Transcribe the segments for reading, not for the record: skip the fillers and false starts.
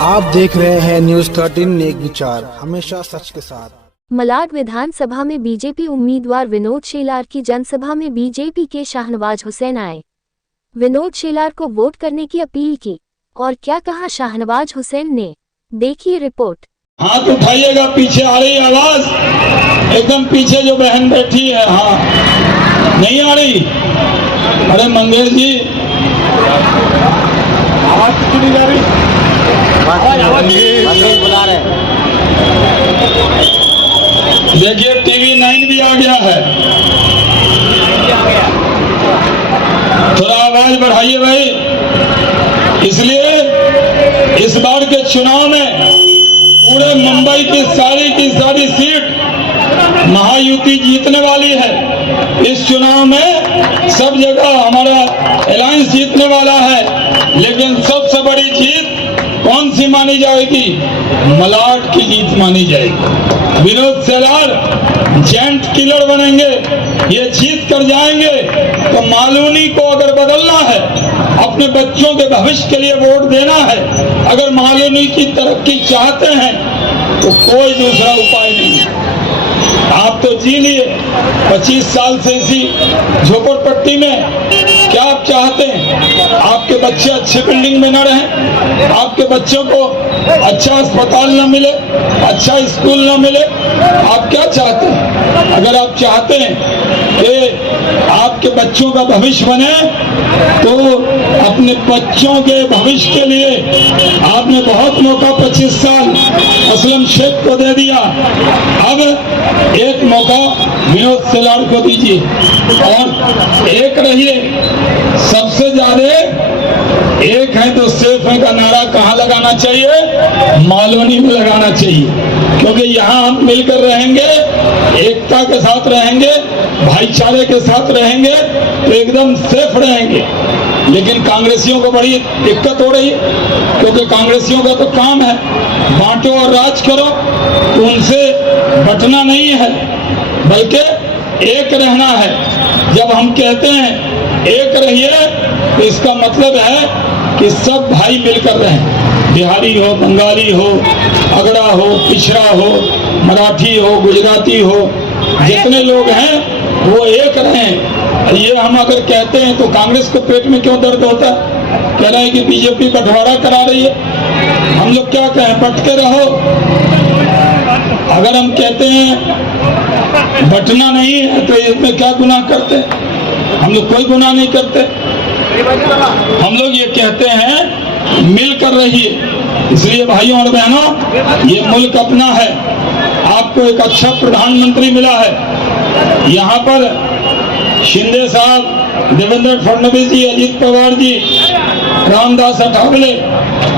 आप देख रहे हैं न्यूज 13 नेक विचार, हमेशा सच के साथ। मलाड विधानसभा में बीजेपी उम्मीदवार विनोद शेलार की जनसभा में बीजेपी के शाहनवाज हुसैन आए। विनोद शेलार को वोट करने की अपील की और क्या कहा शाहनवाज हुसैन ने, देखिए रिपोर्ट। हाथ उठाइएगा, पीछे आ रही आवाज, एकदम पीछे जो बहन बैठी है, हाँ नहीं आ रही? अरे मंगेश जी, आवाज क्यों नहीं आ रही? बुला रहे। देखिए टीवी 9 भी आ गया है, थोड़ा आवाज बढ़ाइए भाई। इसलिए इस बार के चुनाव में पूरे मुंबई की सारी सीट महायुति जीतने वाली है। इस चुनाव में सब जगह हमारा अलायंस जीतने वाला है, लेकिन सबसे बड़ी जीत कौन सी मानी जाएगी? मलाड की जीत मानी जाएगी। विनोद शेलार जेंट किलर बनेंगे, ये जीत कर जाएंगे। तो मालूनी को अगर बदलना है, अपने बच्चों के भविष्य के लिए वोट देना है, अगर मालूनी की तरक्की चाहते हैं तो कोई दूसरा उपाय नहीं। आप तो जी लिए 25 साल से इसी झोपड़पट्टी में। क्या आप चाहते हैं आपके बच्चे अच्छे बिल्डिंग में न रहें, आपके बच्चों को अच्छा अस्पताल न मिले, अच्छा स्कूल न मिले? आप क्या चाहते हैं? अगर आप चाहते हैं कि आपके बच्चों का भविष्य बने, तो अपने बच्चों के भविष्य के लिए आपने बहुत मौका 25 साल असलम शेख को दे दिया, अब एक मौका विनोद शेलार को दीजिए और एक रहिए। सबसे ज्यादा एक है तो सेफ है का नारा कहाँ लगाना चाहिए? मालूनी में लगाना चाहिए, क्योंकि यहाँ हम मिलकर रहेंगे, एकता के साथ रहेंगे, भाईचारे के साथ रहेंगे तो एकदम सेफ रहेंगे। लेकिन कांग्रेसियों को बड़ी दिक्कत हो रही है, क्योंकि कांग्रेसियों का तो काम है बांटो और राज करो, तो उनसे बटना नहीं है बल्कि एक रहना है। जब हम कहते हैं एक रहिए तो इसका मतलब है कि सब भाई मिलकर रहें, बिहारी हो, बंगाली हो, अगड़ा हो, पिछड़ा हो, मराठी हो, गुजराती हो, जितने लोग हैं वो एक रहें। ये हम अगर कहते हैं तो कांग्रेस को पेट में क्यों दर्द होता है? कह रहा है कि बीजेपी बंटवारा करा रही है। हम लोग क्या कहें? बंटते रहो। अगर हम कहते हैं बंटना नहीं है तो इसमें क्या गुनाह करते? हम लोग कोई गुनाह नहीं करते। हम लोग ये कहते हैं मिलकर रहिए। इसलिए भाइयों और बहनों, ये मुल्क अपना है। आपको एक अच्छा प्रधानमंत्री मिला है। यहाँ पर शिंदे साहब, देवेंद्र फडणवीस जी, अजीत पवार जी, रामदास अठावले,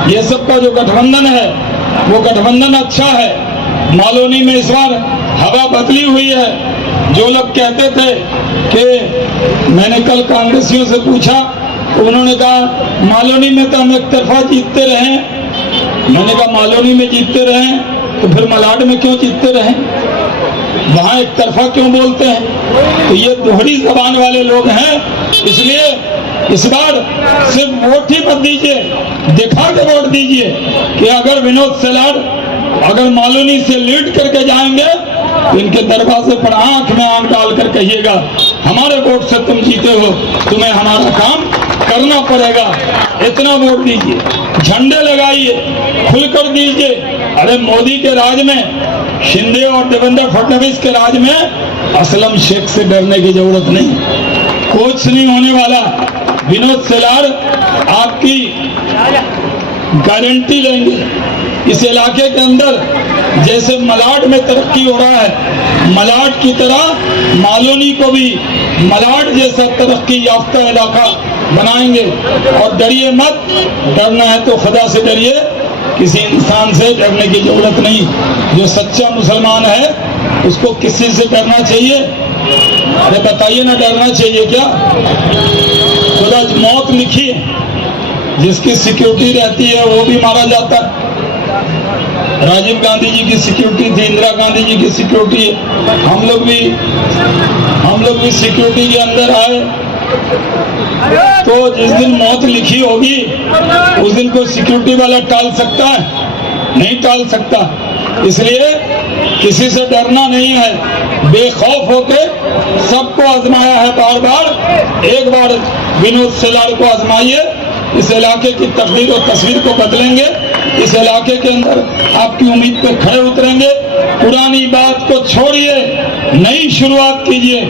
ये सब का जो गठबंधन है वो गठबंधन अच्छा है। मालूनी में इस बार हवा बदली हुई है। जो लोग कहते थे कि मैंने कल कांग्रेसियों से पूछा तो उन्होंने कहा मालूनी में तो हम एक तरफा जीतते रहे। मैंने कहा मालूनी में जीतते रहे तो फिर मलाड में क्यों जीतते रहे? वहां एक तरफा क्यों बोलते हैं? तो ये दोहरी जबान वाले लोग हैं। इसलिए इस बार सिर्फ वोट ही मत दीजिए, दिखा के वोट दीजिए कि अगर विनोद शेलार अगर मालूनी से लीड करके जाएंगे तो इनके दरवाजे पर आंख में आंख डालकर कहिएगा हमारे वोट से तुम जीते हो, तुम्हें हमारा काम करना पड़ेगा। इतना वोट दीजिए, झंडे लगाइए, खुलकर दीजिए। अरे मोदी के राज में, शिंदे और देवेंद्र फडणवीस के राज में असलम शेख से डरने की जरूरत नहीं, कुछ नहीं होने वाला। विनोद शेलार आपकी गारंटी लेंगे। इस इलाके के अंदर जैसे मलाड में तरक्की हो रहा है, मलाड की तरह मालूनी को भी मलाड जैसा तरक्की याफ्ता इलाका बनाएंगे। और डरिए मत, डरना है तो खुदा से डरिए, किसी इंसान से डरने की जरूरत नहीं। जो सच्चा मुसलमान है उसको किसी से डरना चाहिए? अरे बताइए ना, डरना चाहिए क्या? खुदा मौत लिखी है, जिसकी सिक्योरिटी रहती है वो भी मारा जाता है। राजीव गांधी जी की सिक्योरिटी थी, इंदिरा गांधी जी की सिक्योरिटी है। हम लोग भी सिक्योरिटी के अंदर आए, तो जिस दिन मौत लिखी होगी उस दिन कोई सिक्योरिटी वाला टाल सकता है? नहीं टाल सकता। इसलिए किसी से डरना नहीं है, बेखौफ होके सबको आजमाया है बार बार। एक बार विनोद सेलार को आजमाइए, इस इलाके की तकदीर और तस्वीर को बदलेंगे। इस इलाके के अंदर आपकी उम्मीद पे खड़े उतरेंगे। पुरानी बात को छोड़िए, नई शुरुआत कीजिए।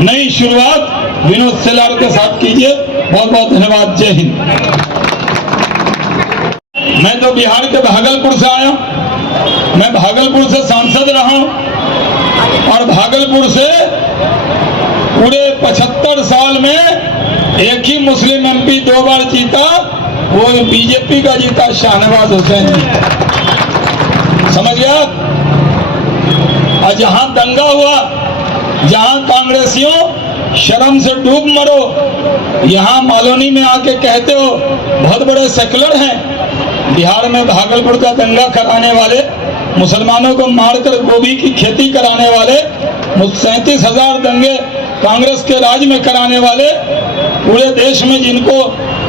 नई शुरुआत विनोद सेलार के साथ कीजिए। बहुत बहुत धन्यवाद। जय हिंद। मैं तो बिहार के भागलपुर से आया हूं। मैं भागलपुर से सांसद रहा हूं और भागलपुर से पूरे 75 साल में एक ही मुस्लिम एमपी 2 बार जीता, वो बीजेपी का जीता, शाहनवाज हुसैन जी। समझ गया? और जहां दंगा हुआ, जहां कांग्रेसियों शर्म से डूब मरो, यहां मालोनी में आके कहते हो बहुत बड़े सेकुलर हैं। बिहार में भागलपुर का दंगा कराने वाले, मुसलमानों को मारकर गोभी की खेती कराने वाले, 37,000 दंगे कांग्रेस के राज में कराने वाले, पूरे देश में जिनको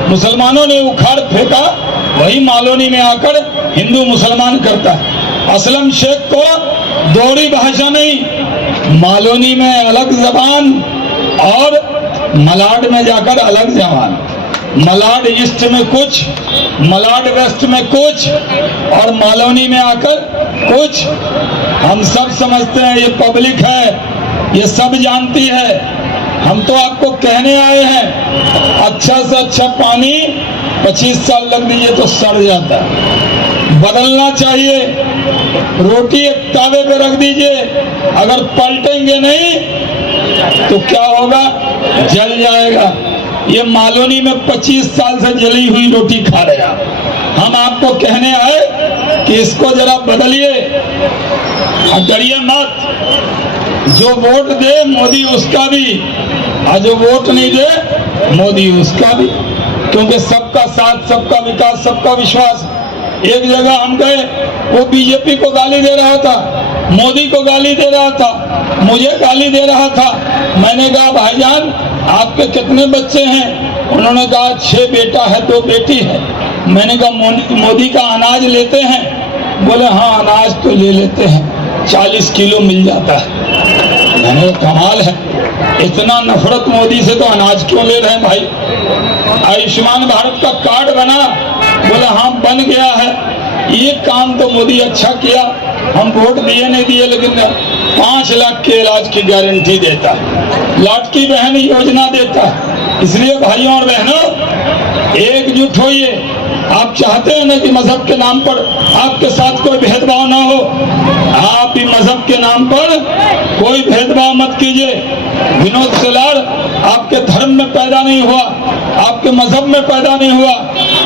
मुसलमानों ने उखाड़ फेंका, वही मालोनी में आकर हिंदू मुसलमान करता है। असलम शेख को दोहरी भाषा नहीं, मालोनी में अलग जबान और मलाड में जाकर अलग जबान। मलाड ईस्ट में कुछ, मलाड वेस्ट में कुछ और मालोनी में आकर कुछ। हम सब समझते हैं, ये पब्लिक है, ये सब जानती है। हम तो आपको कहने आए हैं, अच्छा से अच्छा पानी 25 साल लग दीजिए तो सड़ जाता है। बदलना चाहिए। रोटी एक तावे पे रख दीजिए, अगर पलटेंगे नहीं तो क्या होगा? जल जाएगा। ये मालोनी में 25 साल से जली हुई रोटी खा रहे हैं। हम आपको कहने आए कि इसको जरा बदलिए और डरिए मत। जो वोट दे मोदी उसका भी, और जो वोट नहीं दे मोदी उसका भी, क्योंकि सबका साथ, सबका विकास, सबका विश्वास। एक जगह हम गए, वो बीजेपी को गाली दे रहा था, मोदी को गाली दे रहा था, मुझे गाली दे रहा था। मैंने कहा भाईजान आपके कितने बच्चे हैं? उन्होंने कहा 6 बेटा है 2 बेटी है। मैंने कहा मोदी का अनाज लेते हैं? बोले हाँ अनाज तो ले लेते हैं, 40 किलो मिल जाता है। मैंने कहा कमाल है, इतना नफरत मोदी से तो अनाज क्यों ले रहे हैं भाई? आयुष्मान भारत का कार्ड बना? बोले हाँ बन गया है। ये काम तो मोदी अच्छा किया, हम वोट दिए नहीं दिए, लेकिन 5 लाख के इलाज की गारंटी देता है, लाडकी बहन योजना देता है। इसलिए भाइयों और बहनों एकजुट होइए। आप चाहते हैं ना कि मजहब के नाम पर आपके साथ कोई भेदभाव ना हो, आप भी मजहब के नाम पर कोई भेदभाव मत कीजिए। विनोद सेलार आपके धर्म में पैदा नहीं हुआ, आपके मजहब में पैदा नहीं हुआ,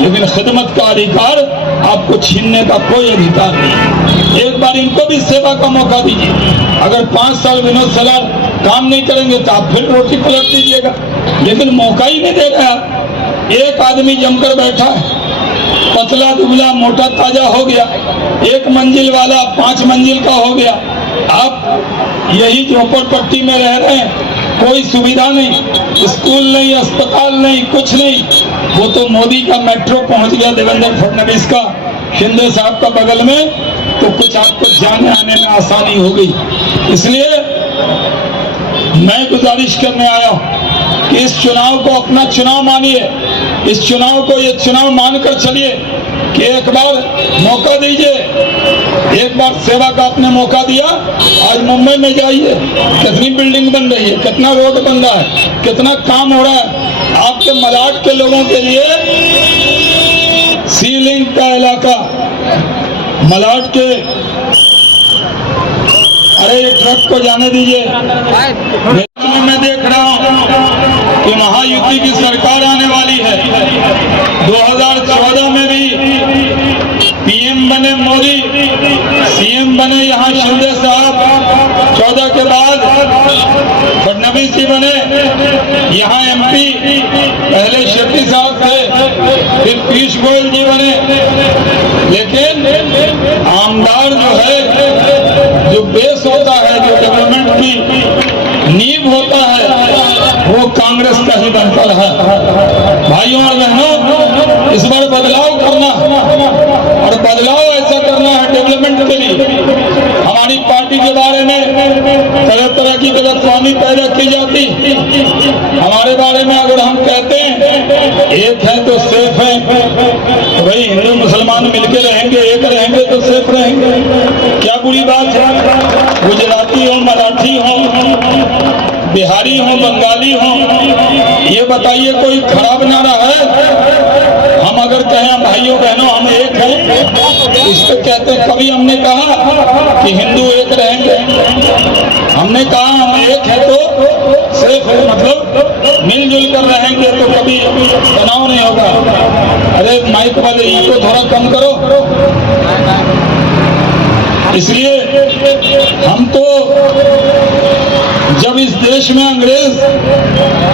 लेकिन खिदमत का अधिकार आपको छीनने का कोई अधिकार नहीं। एक बार इनको भी सेवा का मौका दीजिए। अगर 5 साल विनोद सेलार काम नहीं करेंगे तो आप फिर रोटी पलट दीजिएगा, लेकिन मौका ही नहीं दे रहा। एक आदमी जमकर बैठा है, पतला दुबला मोटा ताजा हो गया, 1 मंजिल वाला 5 मंजिल का हो गया। आप यही झोपड़पट्टी में रह रहे हैं, कोई सुविधा नहीं, स्कूल नहीं, अस्पताल नहीं, कुछ नहीं। वो तो मोदी का मेट्रो पहुंच गया, देवेंद्र फडणवीस का, शिंदे साहब का बगल में, तो कुछ आपको जाने आने में आसानी हो गई। इसलिए मैं गुजारिश करने आया हूं कि इस चुनाव को अपना चुनाव मानिए, इस चुनाव को ये चुनाव मानकर चलिए कि एक बार मौका दीजिए, एक बार सेवा का आपने मौका दिया। आज मुंबई में जाइए, कितनी बिल्डिंग बन रही है, कितना रोड बन रहा है, कितना काम हो रहा है। आपके मलाड के लोगों के लिए सी लिंक का इलाका, मलाड के, अरे ये ट्रक को जाने दीजिए। मैं देख रहा हूं कि महायुति की सरकार आने वाली है। 2014 में भी पीएम बने मोदी, सीएम बने यहाँ शिंदे साहब, 14 के बाद फडणवीस जी बने, यहाँ एमपी पहले शेट्टी साहब थे, फिर पीयूष गोयल जी बने। लेकिन आमदार जो है, जो बेस होता है, जो डेवलपमेंट की नींव होता है, वो कांग्रेस कांग्रेस का ही बनता रहा। भाइयों और बहनों, इस बार बदलाव करना, और बदलाव ऐसा करना है डेवलपमेंट के लिए। हमारी पार्टी के बारे में तरह तरह की गलतफहमी पैदा की जाती। हमारे बारे में अगर हम कहते हैं एक है तो सेफ है, तो भाई हिंदू मुसलमान मिलके रहेंगे, एक रहेंगे तो सेफ रहेंगे, क्या बुरी बात है? गुजराती हो, मराठी हो, बिहारी हो, बंगाली हो, ये बताइए कोई खराब नारा है? हम अगर कहें भाइयों बहनों हम एक हैं, इस पे कहते हैं। कभी हमने कहा कि हिंदू एक रहेंगे? हमने कहा हम एक है तो सेफ है, मतलब मिलजुल कर रहेंगे तो कभी तनाव नहीं होगा। अरे माइक वाले इसको थोड़ा कम करो। इसलिए हम तो जब इस देश में अंग्रेज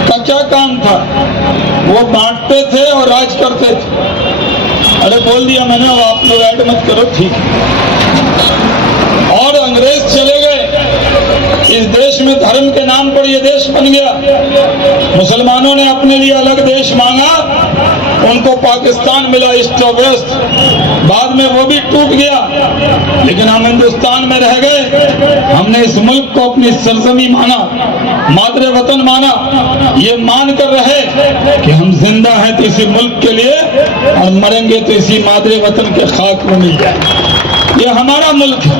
का क्या काम था, वो बांटते थे और राज करते थे। अरे बोल दिया मैंने, अब आप लोग ऐड मत करो, ठीक है। और अंग्रेज चले गए, इस देश में धर्म के नाम पर ये देश बन गया। मुसलमानों ने अपने लिए अलग देश मांगा, उनको पाकिस्तान मिला, ईस्ट और वेस्ट। बाद में वो भी टूट गया, लेकिन हम हिंदुस्तान में रह गए। हमने इस मुल्क को अपनी सरजमी माना, मातृ वतन माना। ये मान कर रहे कि हम जिंदा हैं तो इसी मुल्क के लिए, और मरेंगे तो इसी मातृ वतन के खाक में मिल जाए। ये हमारा मुल्क है।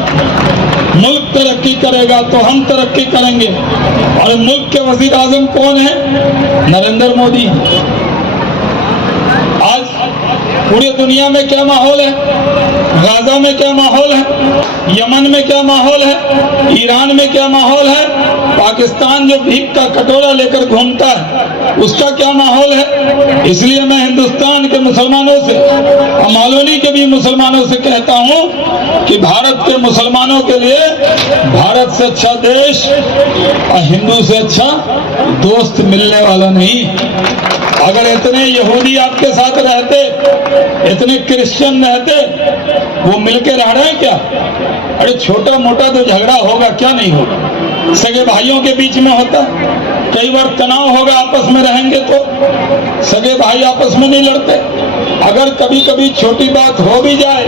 मुल्क तरक्की करेगा तो हम तरक्की करेंगे। और मुल्क के वजीर आजम कौन है? नरेंद्र मोदी। आज पूरी दुनिया में क्या माहौल है? गाजा में क्या माहौल है? यमन में क्या माहौल है? ईरान में क्या माहौल है? पाकिस्तान जो भीख का कटोरा लेकर घूमता है, उसका क्या माहौल है? इसलिए मैं हिंदुस्तान के मुसलमानों से और मालवनी के भी मुसलमानों से कहता हूं कि भारत के मुसलमानों के लिए भारत से अच्छा देश और हिंदू से अच्छा दोस्त मिलने वाला नहीं। अगर इतने यहूदी आपके साथ रहते, इतने क्रिश्चियन रहते, वो मिलके रह रहे हैं क्या? अरे छोटा मोटा तो झगड़ा होगा, क्या नहीं होगा? सगे भाइयों के बीच में होता, कई बार तनाव होगा, आपस में रहेंगे तो सगे भाई आपस में नहीं लड़ते। अगर कभी कभी छोटी बात हो भी जाए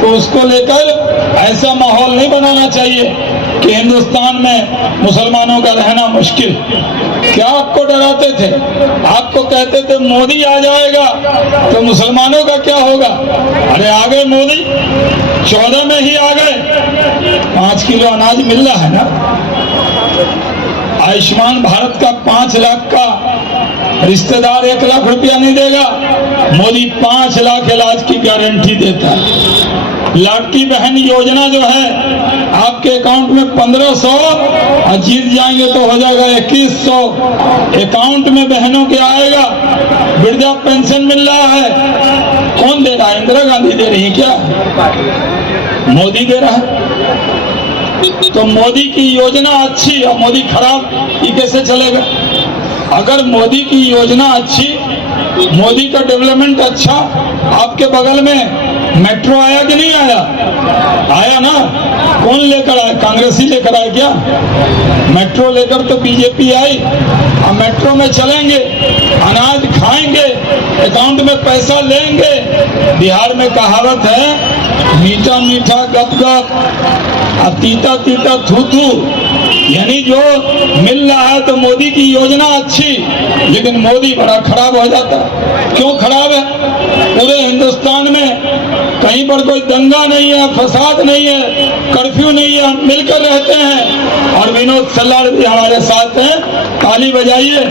तो उसको लेकर ऐसा माहौल नहीं बनाना चाहिए कि हिंदुस्तान में मुसलमानों का रहना मुश्किल। क्या आपको डराते थे? आपको कहते थे मोदी आ जाएगा तो मुसलमानों का क्या होगा? अरे आ गए मोदी, 14 में ही आ गए। 5 किलो अनाज मिल रहा है ना। आयुष्मान भारत का 5 लाख का रिश्तेदार 1 लाख रुपया नहीं देगा, मोदी 5 लाख इलाज की गारंटी देता है। लाडकी बहन योजना जो है आपके अकाउंट में 1500 और जीत जाएंगे तो हो जाएगा 2100 अकाउंट में बहनों के आएगा। वृद्धा पेंशन मिल रहा है, कौन दे रहा है? इंदिरा गांधी दे रही है क्या? मोदी दे रहा है। तो मोदी की योजना अच्छी और मोदी खराब, ये कैसे चलेगा? अगर मोदी की योजना अच्छी, मोदी का डेवलपमेंट अच्छा, आपके बगल में मेट्रो आया कि नहीं आया? आया ना। कौन लेकर आया? कांग्रेस ही लेकर आया क्या? मेट्रो लेकर तो बीजेपी आई। अब मेट्रो में चलेंगे, अनाज खाएंगे, अकाउंट में पैसा लेंगे। बिहार में कहावत है, मीठा मीठा गप गप और तीता तीता थू थू। यानी जो मिल रहा है तो मोदी की योजना अच्छी, लेकिन मोदी बड़ा खराब हो जाता है। क्यों खराब है? पूरे हिंदुस्तान में कहीं पर कोई दंगा नहीं है, फसाद नहीं है, कर्फ्यू नहीं है, हम मिलकर रहते हैं। और विनोद सल्लार भी हमारे साथ हैं, ताली बजाइए।